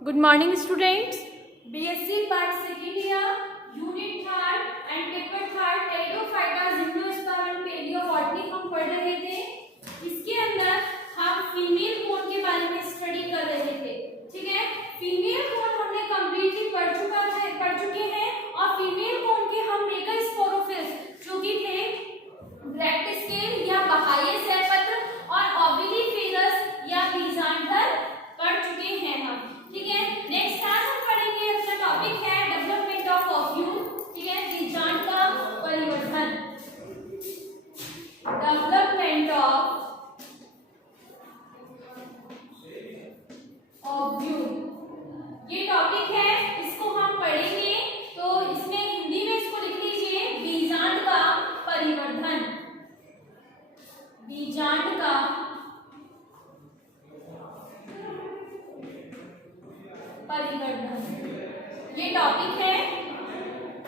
Good morning, students. BSc Part Second Year, Unit Third and Paper Third, pteridophyta, gymnosperm, palaeobotany हम पढ़ रहे थे। इसके अंदर हम फीमेल कोन के बारे में स्टडी कर रहे थे। ठीक है, फीमेल कोन हमने कम्प्लीटली पढ़ चुके हैं और फीमेल कोन के हम मेगास्पोरोफिल्स जो कि थे ब्रैक्ट स्केल या बाह्य सैलपत्र और ओविलिफेरस या बीजांडर पढ़ चुके हैं हम। ठीक है, नेक्स्ट क्लास हम पढ़ेंगे, अपना टॉपिक है डेवलपमेंट ऑफ ओव्यूल। ठीक है, बीजांड का परिवर्धन, डेवलपमेंट ऑफ ओव्यूल ये टॉपिक है, इसको हम पढ़ेंगे। तो इसमें हिंदी में इसको लिख लीजिए, बीजांड का परिवर्धन, बीजांड का परिवर्धन ये टॉपिक है।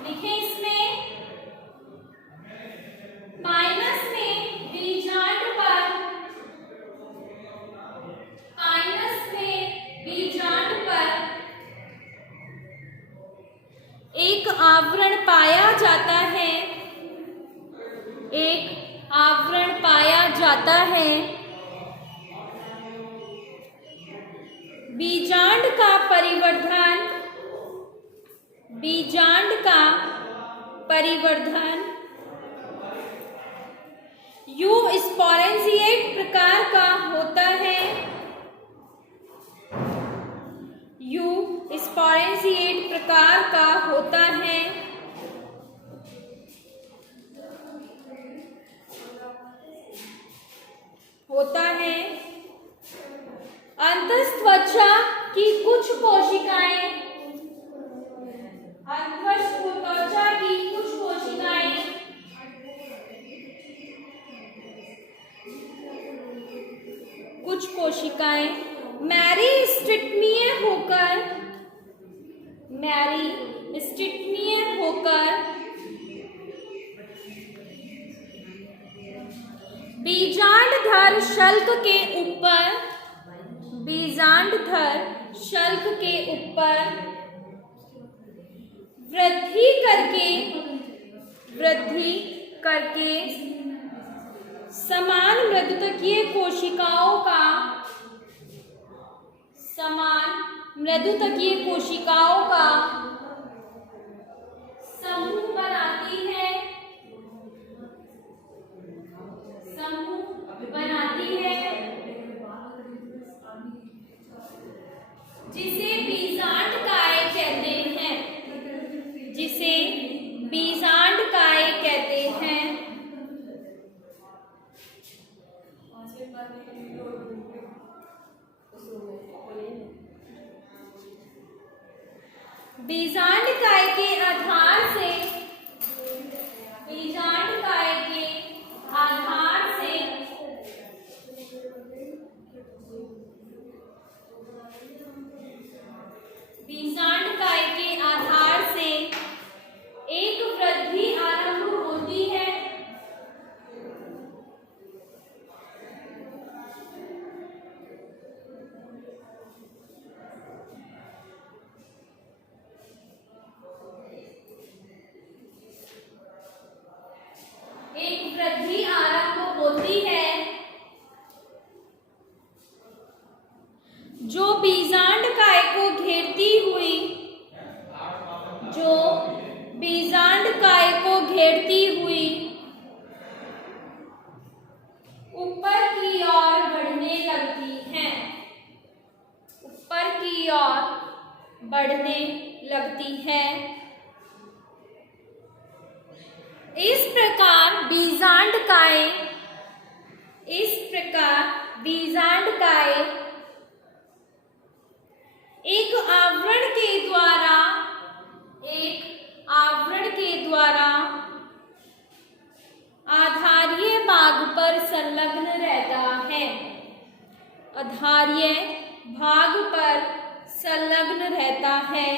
लिखें इसमें माइनस में बीजांड पर, माइनस में बीजांड पर एक आवरण पाया जाता है, एक आवरण पाया जाता है। बीजांड का परिवर्धन, बीजांड का परिवर्धन यूस्पोरेंशिएट प्रकार का होता है, यूस्पोरेंशिएट प्रकार का होता है। अंतस्त्वचा की कुछ कोशिकाएं, अंतस्त्वचा की कुछ कोशिकाएं मेरिस्टेटमीय होकर, मेरिस्टेटमीय होकर बीजांडधर शल्क के ऊपर, बीजांडधर शल्क के ऊपर वृद्धि करके समान मृदुतकीय कोशिकाओं का, समान मृदुतकीय कोशिकाओं का समूह बनाती है, समूह बनाती है, जिसे बीजांडकाय कहते हैं, जिसे बीजांडकाय कहते हैं। बीजांडकाय के आधार से, बीजांडकाय के आधार से बीजांडकाय के आधार से एक वृद्धि आरंभ होती है, एक वृद्धि आरंभ होती है जो बीजांडकाय को घेरती हुई, जो बीजांडकाय को घेरती हुई ऊपर की ओर बढ़ने लगती है, ऊपर की ओर बढ़ने लगती है। इस प्रकार बीजांडकाय एक आवरण के द्वारा आधार्य भाग पर संलग्न रहता है, आधार्य भाग पर संलग्न रहता है।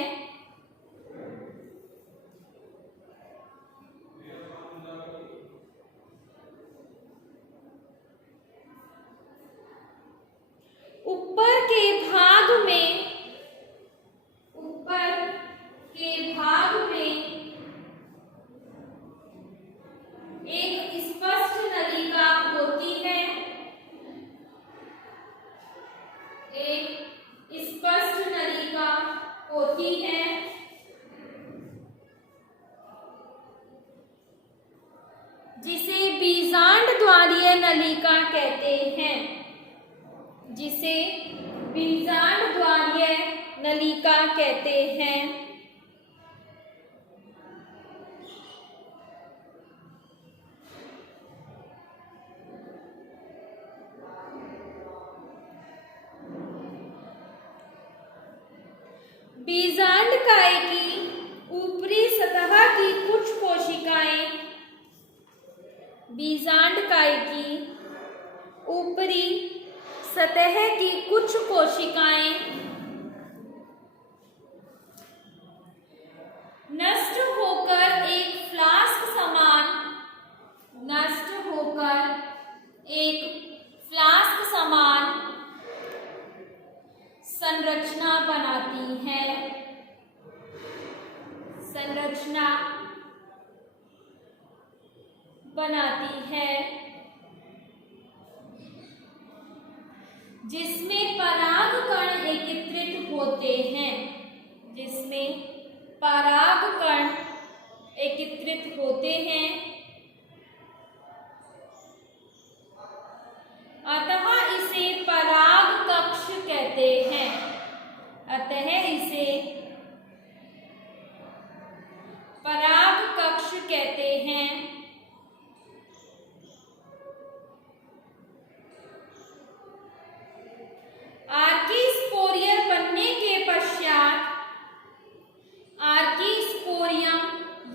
ऊपर के भाग में जिसे बीजांड द्वारीय नलिका कहते हैं। बीजांडकाय की ऊपरी सतह की कुछ कोशिकाएं बीजांडकाय की ऊपरी सतह की कुछ कोशिकाएं नष्ट होकर एक फ्लास्क समान संरचना बनाती है जिसमें परागकण एकत्रित होते हैं। अतः इसे पराग कक्ष कहते हैं। आर्कीस्पोरियम बनने के पश्चात आर्कीस्पोरियम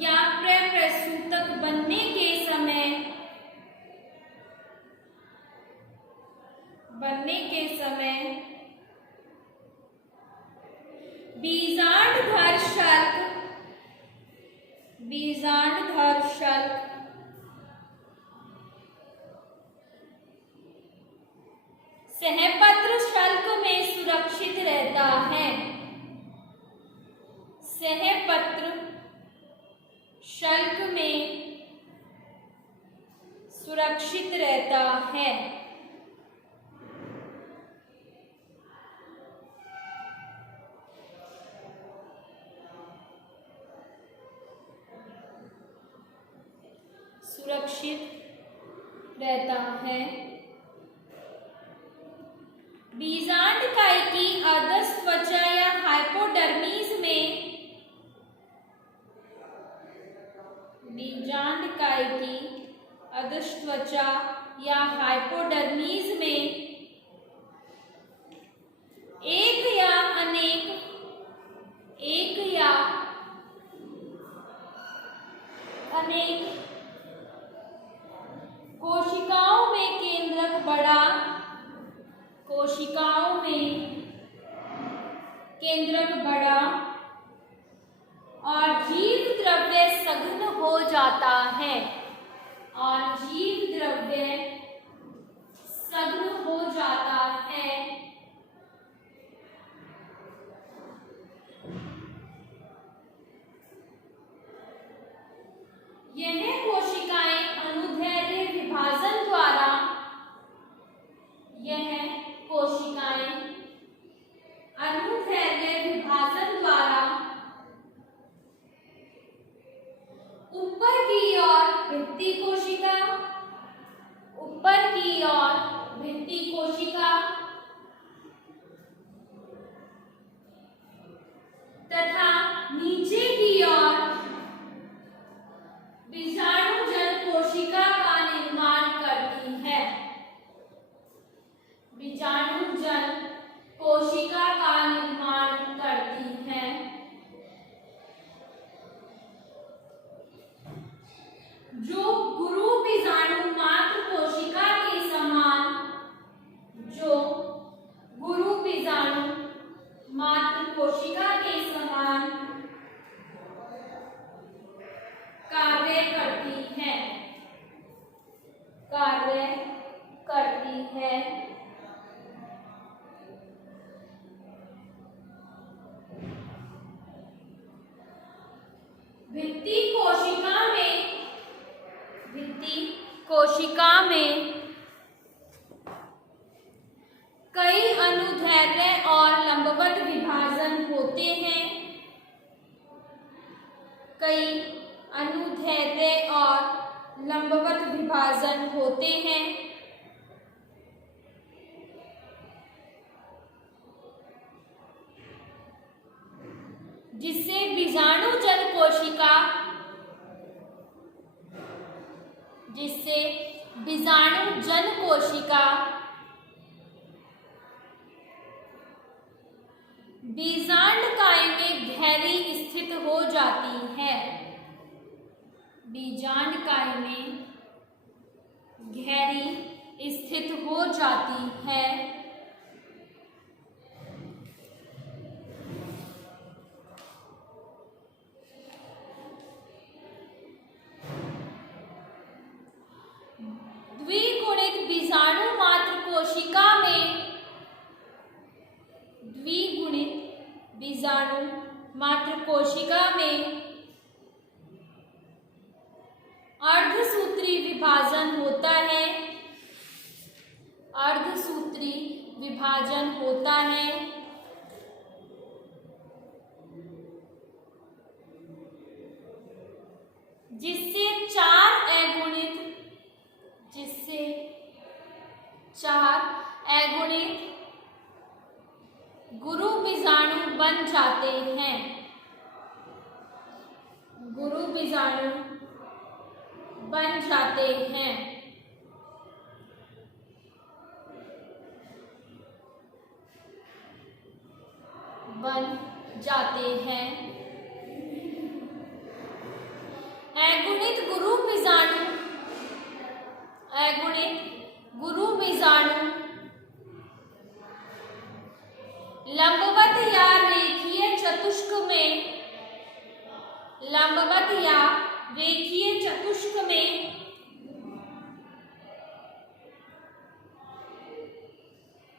या प्रसूतक बनने के समय बीजांडधर शल्क सहपत्र शल्क में सुरक्षित रहता है। सहपत्र शल्क में सुरक्षित रहता है। बीजांडकाय की अधस त्वचा या हाइपोडर्मिस में एक या अनेक कोशिकाओं में केंद्रक बड़ा और जीव द्रव्य सघन हो जाता है। यह कोशिकाएं अनुदैर्ध्य विभाजन द्वारा ऊपर की ओर भित्ति कोशिका तथा नीचे की ओर बीजाणुजन कोशिका का निर्माण करती है। जो गुरु बीजाणु मात्र कोशिका के समान कार्य करती है। भित्ति कोशिका में कई अनुदैर्ध्य और लंबवत विभाजन होते हैं। जिससे बीजाणुजन कोशिका, जिससे बीजाणुजन कोशिका बीजांडकाय में गहरी स्थित हो जाती है। बीजांडकाय में गहरी स्थित हो जाती है। द्विगुणित बीजाणु मात्र कोशिका में, द्विगुणित बीजाणु मात्र कोशिका में अर्धसूत्री विभाजन होता है। अर्धसूत्री विभाजन होता है। जिससे चार अगुणित गुरु बीजाणु बन जाते हैं। गुरु बीजाणु बन जाते हैं। बन जाते हैं। अगुणित गुरु बीजाणु, अगुणित गुरु बीजाणु लंबवत या रेखीय चतुष्क में, लंबवत या रेखीय चतुष्क में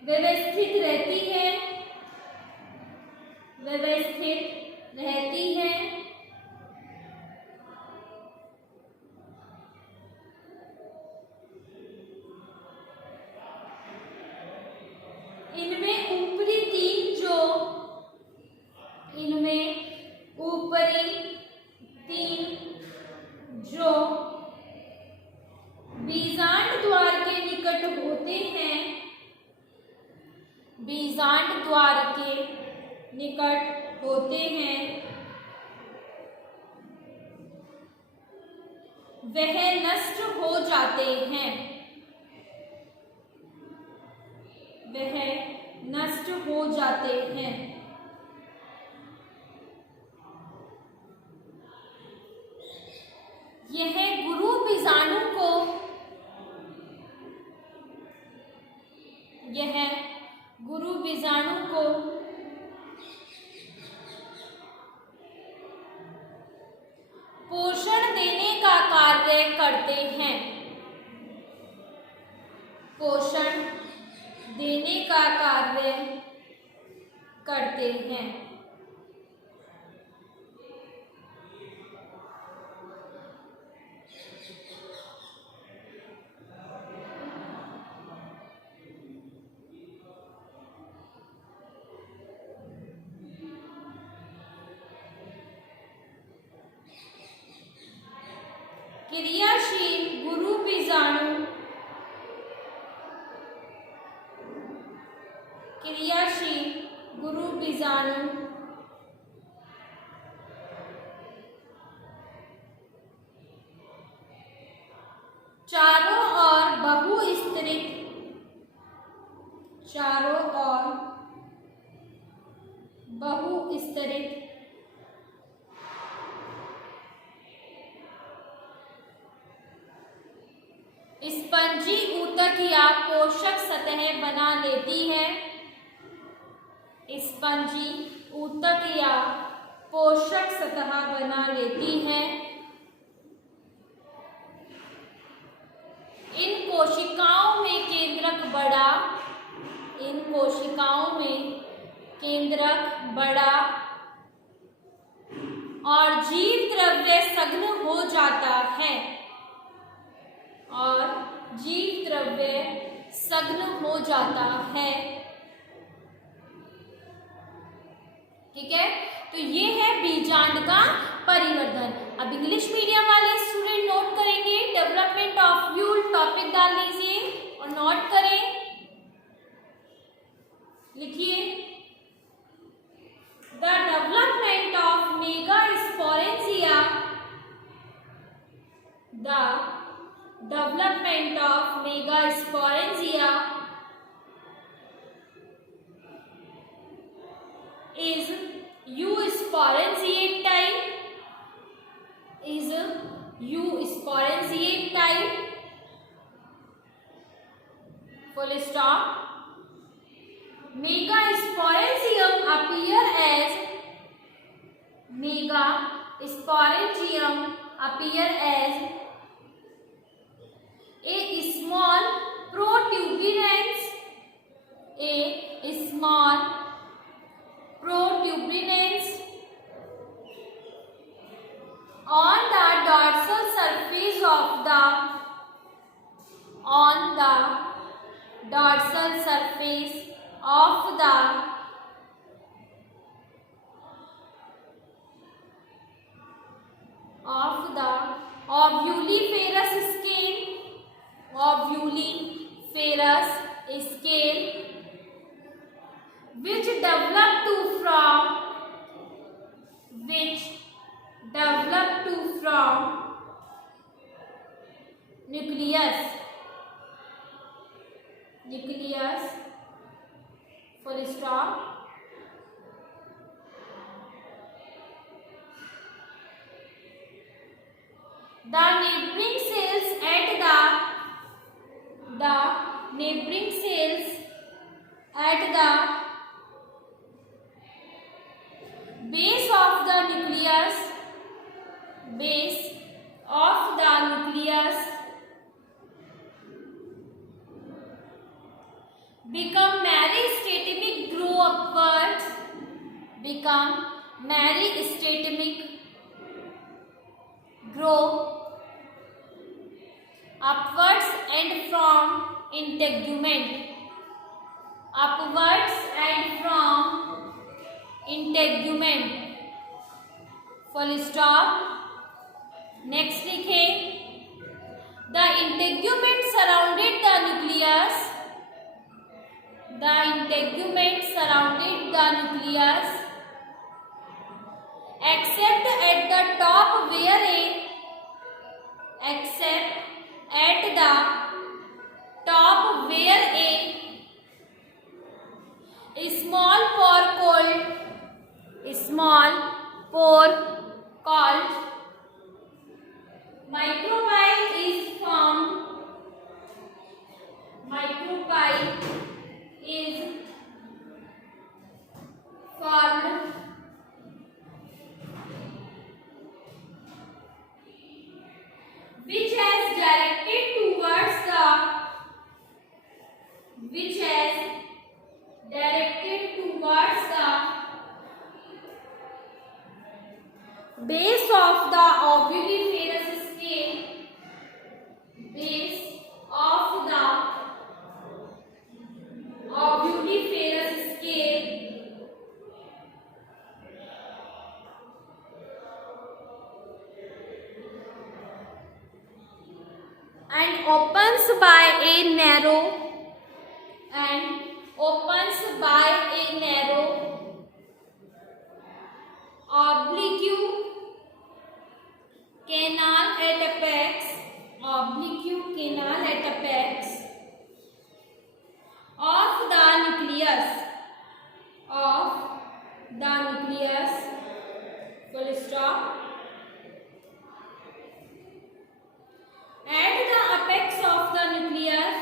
व्यवस्थित रहती है, व्यवस्थित रहती है। इनमें ऊपरी तीन जो, इनमें ऊपरी तीन जो बीजांड द्वार के निकट होते हैं, बीजांड द्वार के निकट होते हैं, वह नष्ट हो जाते हैं। वह नष्ट हो जाते हैं। यह गुरु बीजाणु को, यह गुरु बीजाणु को पोषण देने का कार्य करते हैं। पोषण देने का कार्य करते हैं। क्रियाशील गुरु बीजाणु, क्रियाशील गुरु बीजाणु चारों ओर बहुस्तरित, चारों ओर बहुस्तरित स्पंजी ऊतक या पोषक सतह बना लेती है। स्पंजी ऊतक या पोषक सतह बना लेती है। इन कोशिकाओं में केंद्रक बड़ा, इन कोशिकाओं में केंद्रक बड़ा और जीव द्रव्य सघन हो जाता है, और जीव द्रव्य सघन हो जाता है। ठीक है, तो ये है बीजांड का परिवर्धन। अब इंग्लिश मीडियम वाले स्टूडेंट नोट करेंगे, डेवलपमेंट ऑफ व्यूल टॉपिक डाल लीजिए और नोट करें, लिखिए the development of megasporangia is eusporangiate type, full stop. Megasporangium appear as a small protuberance on the dorsal surface of the ovuliferous scale, which develop to from nucleus, full stop. The neighboring cells at the base of the nucleus become meristematic, grow upwards, and from integument, full stop. Next लिखे, the integument surrounded the nucleus, except at the top where a small pore called micropyle is formed, which has directed towards the base of the ovuliferous scale, and opens by a narrow oblique canal at apex of the nucleus, full stop. At the apex of the nucleus,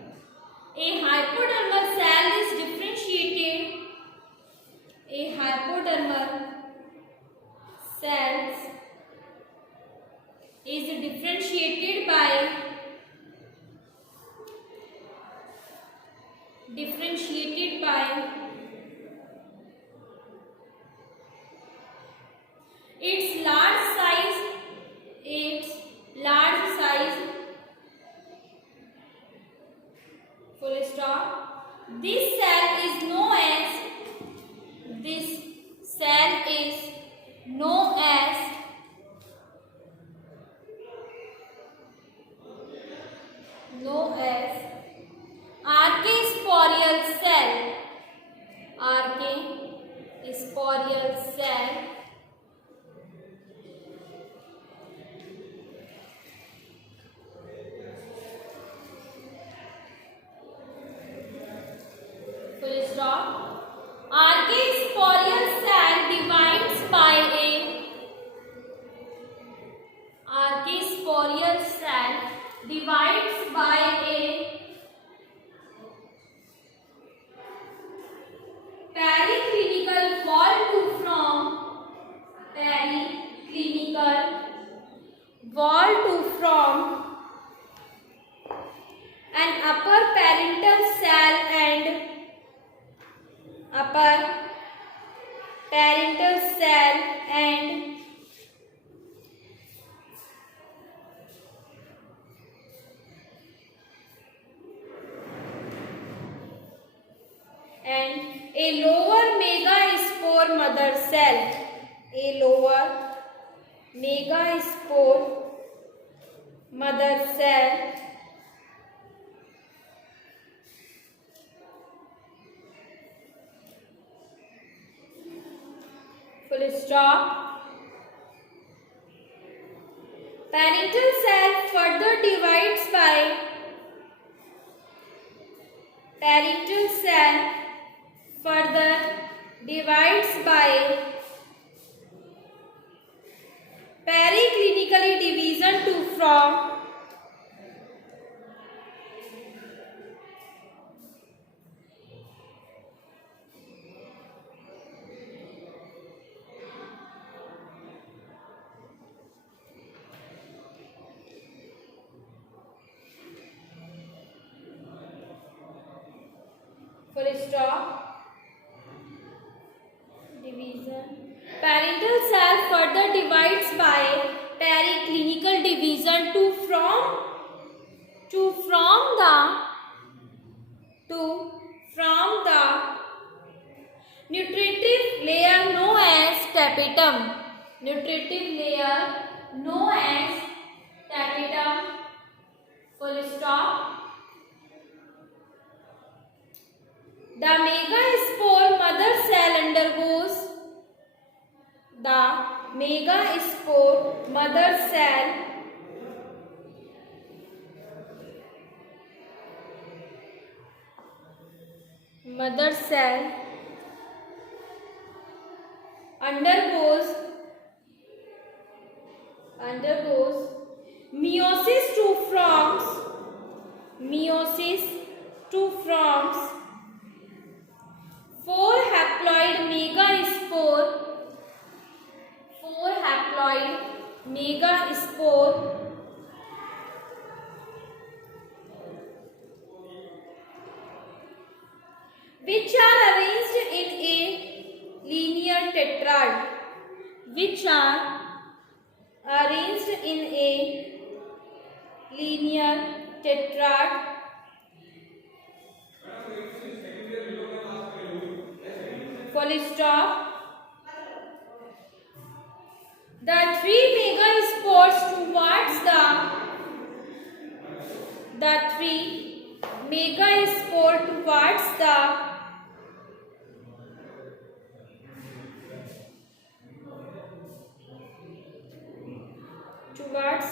a hypodermal cell is differentiated. By its large size, full stop. This cell is known as sporial cell. Archaeosporial cell. Full stop. Archaeosporial cell divides by a Archaeosporial cell divides by a periclinical wall to form an upper parental cell and a lower megaspore mother cell. A lower megaspore mother cell full stop. Parental cell further divides by periclinically division to form full stop. Division. Parental cell further divides by periclinical division to form the nutritive layer known as tapetum. Full stop. The megaspore mother cell undergoes meiosis to forms 4 haploid megaspore which are arranged in a linear tetrad. Full stop. The 3 megaspores towards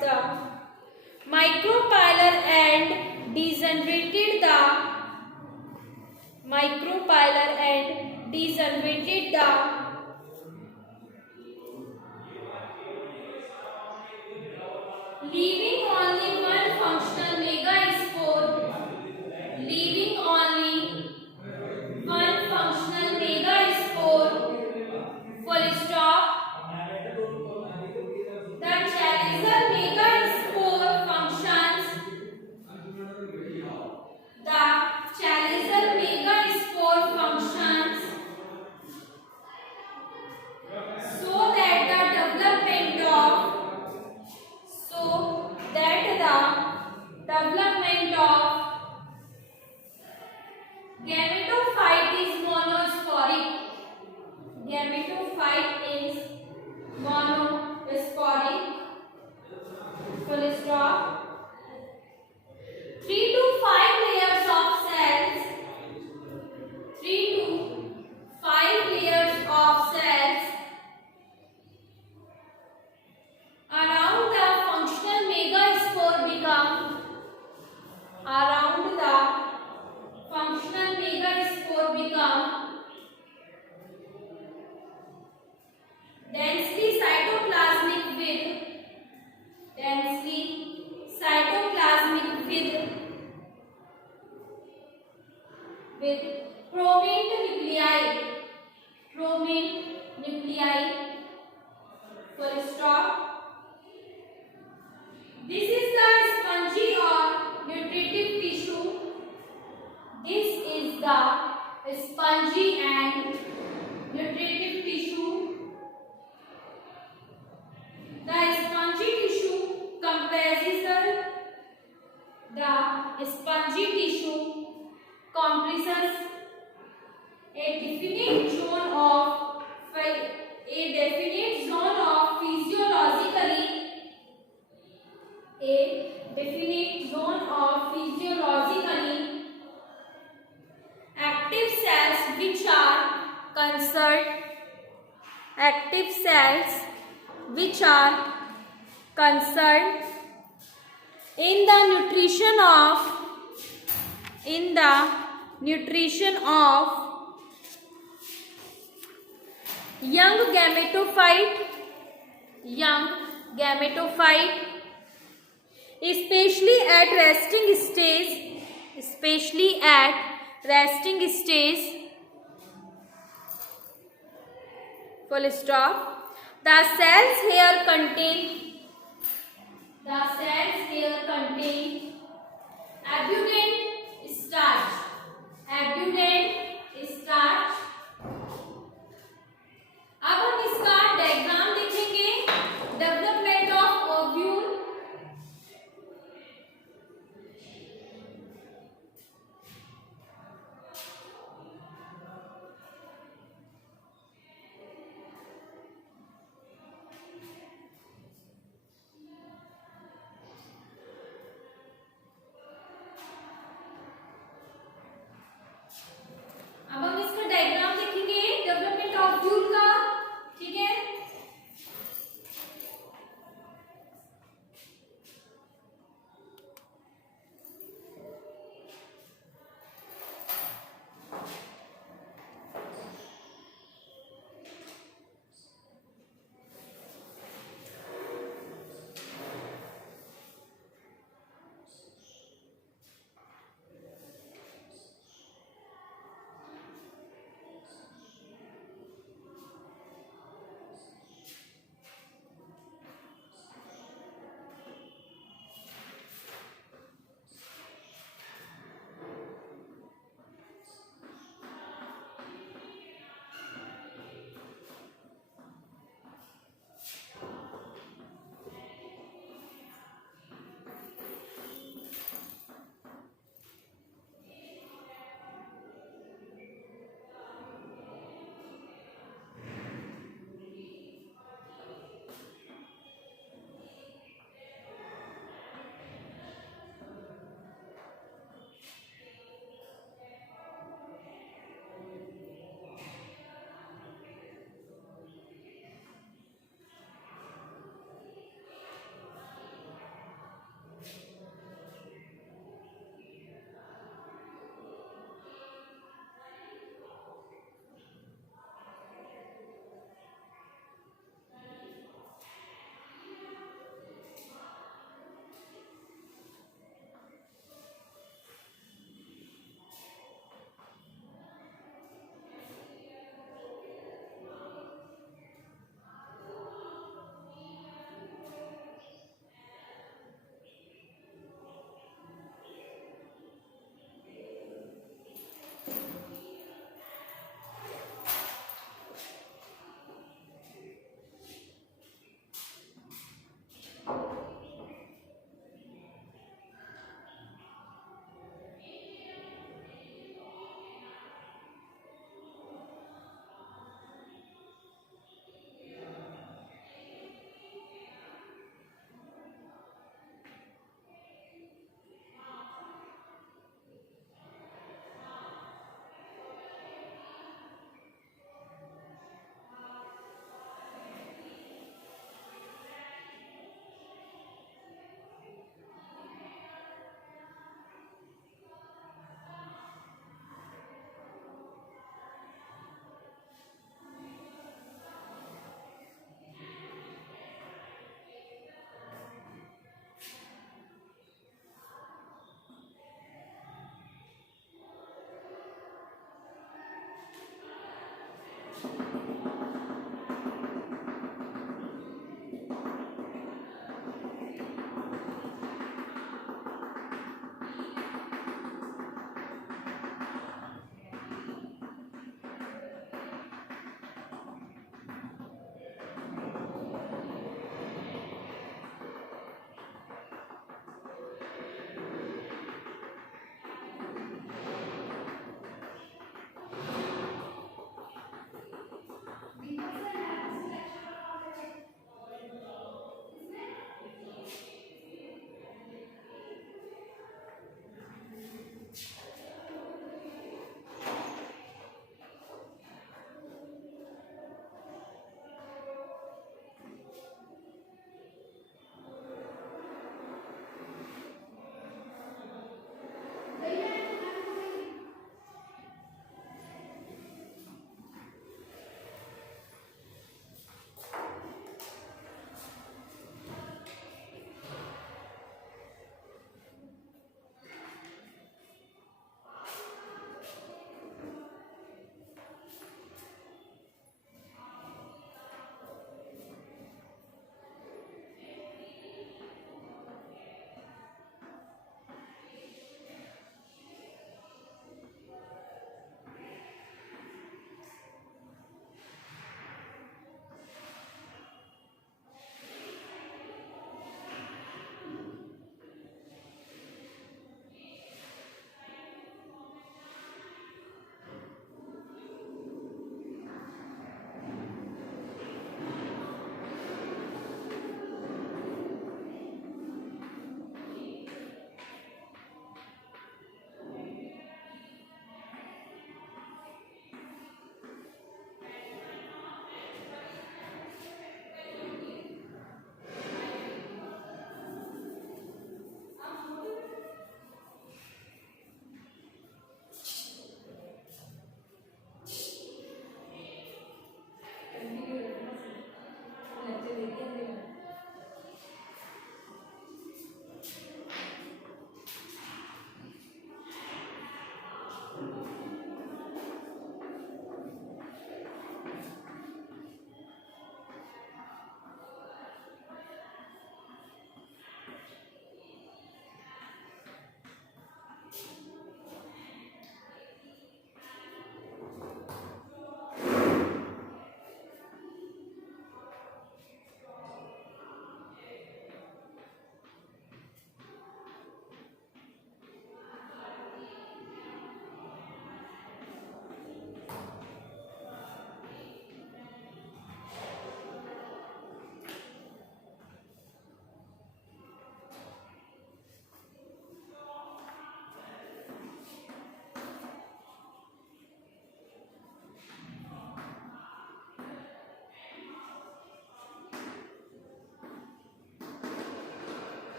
the micropylar and degenerated leaving only one functional megaspore. Full stop. The chalicer megaspore functions so that the development of with prominent nuclei. Prominent nuclei. Full stop. This is the spongy or nutritive tissue. This is the spongy and nutritive tissue. The spongy tissue comprises a definite zone of physiologically active cells which are concerned in the nutrition of young gametophyte, especially at resting stage. Full stop. The cells here contain abundant starch. अब हम इसका diagram देखेंगे. Development of ovule.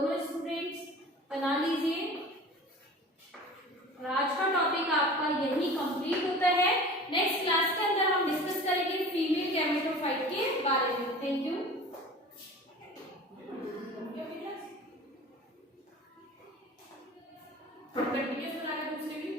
दोनों students बना लीजिए। और आज का टॉपिक आपका यही कंप्लीट होता है। नेक्स्ट क्लास के अंदर हम डिस्कस करेंगे फीमेल गैमेटोफाइट के बारे में। Thank you. कंटिन्यूअस बना रहे दूसरे भी।